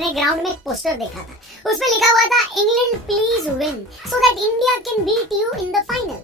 मैंने ग्राउंड में एक पोस्टर देखा था, उसमें लिखा हुआ था England please win so that India can beat you in the final.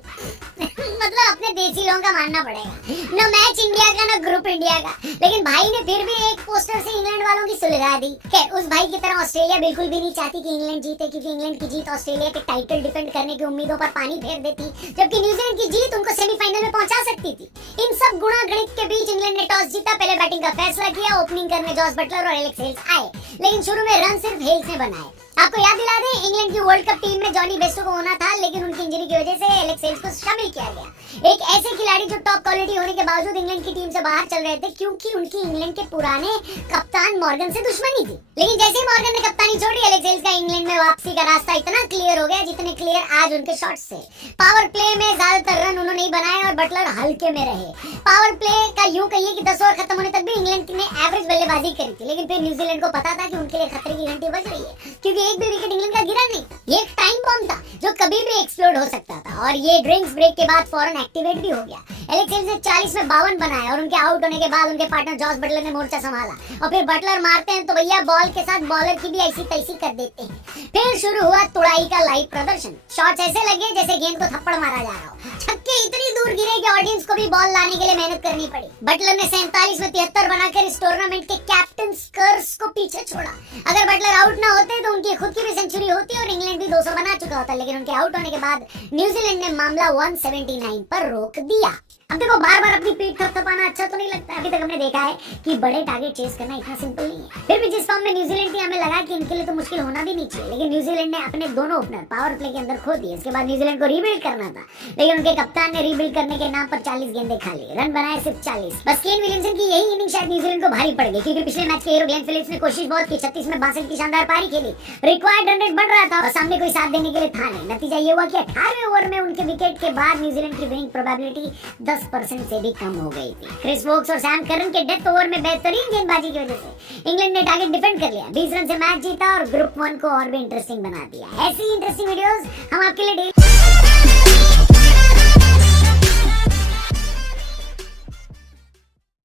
मतलब अपने देसी लोगों का मानना पड़ेगा, ना मैच इंडिया का ना ग्रुप इंडिया का, लेकिन भाई ने फिर भी एक पोस्टर से इंग्लैंड वालों की सुलगा दी। खैर उस भाई की तरह ऑस्ट्रेलिया बिल्कुल भी नहीं चाहती कि इंग्लैंड जीते, क्योंकि इंग्लैंड की जीत ऑस्ट्रेलिया के टाइटल डिफेंड करने की उम्मीदों पर पानी फेर देती, जबकि न्यूजीलैंड की जीत उनको सेमीफाइनल में पहुंचा सकती थी। इन सब गुणा गणित के बीच इंग्लैंड ने टॉस जीता, पहले बैटिंग का फैसला किया। ओपनिंग करने जॉस बटलर और एलेक्स हेल्स आए, लेकिन शुरू में रन सिर्फ हेल्स ने बनाए। आपको याद दिला दें, इंग्लैंड की वर्ल्ड कप टीम में जॉनी बेस्टो को होना था, लेकिन उनकी इंजरी की वजह से एलेक्स हेल्स को शामिल किया गया। एक ऐसे खिलाड़ी जो टॉप क्वालिटी होने के बावजूद इंग्लैंड की टीम से बाहर चल रहे थे, क्योंकि उनकी इंग्लैंड के पुराने कप्तान मॉर्गन से दुश्मनी थी। लेकिन जैसे ही मॉर्गन ने कप्तानी छोड़ी, एलेक्स हेल्स का इंग्लैंड में वापसी का रास्ता इतना क्लियर हो गया जितने क्लियर आज उनके शॉट्स से। पावर प्ले में ज्यादातर रन उन्होंने ही बनाए और बटलर हल्के में रहे। पावर प्ले का यूं कहिए कि 10 ओवर खत्म होने तक भी इंग्लैंड ने एवरेज बल्लेबाजी करी थी, लेकिन फिर न्यूजीलैंड को पता था कि उनके लिए खतरे की घंटी बज रही है, क्योंकि एक भी विकेट इंग्लैंड का गिरा नहीं था। ये एक टाइम बॉम्ब था जो कभी भी एक्सप्लोड हो सकता था, और ये ड्रिंक्स ब्रेक के बाद फौरन एक्टिवेट भी हो गया। एलेक्स हेल्स ने 40 में 52 बनाए और उनके आउट होने के बाद उनके पार्टनर जॉस बटलर ने मोर्चा संभाला, और फिर बटलर मारते हैं तो भैया बॉल के साथ बॉलर की भी ऐसी तैसी कर देते हैं। फिर शुरू हुआ तुड़ाई का लाइव प्रदर्शन। शॉट्स ऐसे लगे जैसे गेंद को थप्पड़ मारा जा रहा हो। छक्के इतनी दूर गिरे कि ऑडियंस को भी बॉल लाने के लिए मेहनत करनी पड़ी। बटलर ने 47 में 73 बनाकर इस टूर्नामेंट के कैप्टन कर्स को पीछे छोड़ा। अगर बटलर आउट ना होते तो उनकी खुद की भी सेंचुरी होती और इंग्लैंड भी 200 बना चुका होता, लेकिन उनके आउट होने के बाद न्यूजीलैंड ने मामला 179 पर रोक दिया। अब देखो, बार बार अपनी पीठ थपथपाना अच्छा तो नहीं लगता। अभी तक हमने देखा है कि बड़े टारगेट चेस करना इतना सिंपल नहीं है। फिर भी जिस फॉर्म में न्यूजीलैंड थी, हमें लगा कि इनके लिए तो मुश्किल होना भी नहीं चाहिए, लेकिन न्यूजीलैंड ने अपने दोनों ओपनर पावर प्ले के अंदर खो दिए। इसके बाद न्यूजीलैंड को रीबिल्ड करना था, लेकिन उनके कप्तान ने रीबिल्ड करने के नाम पर 40 गेंदें खा ली, रन बनाए सिर्फ 40। बस केन विलियमसन की यही इनिंग शायद न्यूजीलैंड को भारी पड़ गई, क्योंकि पिछले मैच के हीरो ग्लेन फिलिप्स ने कोशिश बहुत की, 36 में 62 की शानदार पारी खेली, रिक्वायर्ड रन रेट बढ़ रहा था और सामने कोई साथ देने के लिए था नहीं। नतीजा ये हुआ कि 18वें ओवर में उनके विकेट के बाद न्यूजीलैंड की विनिंग प्रोबेबिलिटी 10% से भी कम हो गई थी। क्रिस वोक्स और सैम करन के डेथ ओवर में बेहतरीन गेंदबाजी की वजह से इंग्लैंड ने टारगेट डिफेंड कर लिया, 20 रन से मैच जीता और ग्रुप 1 को और भी इंटरेस्टिंग बना दिया। ऐसी इंटरेस्टिंग वीडियोस हम आपके लिए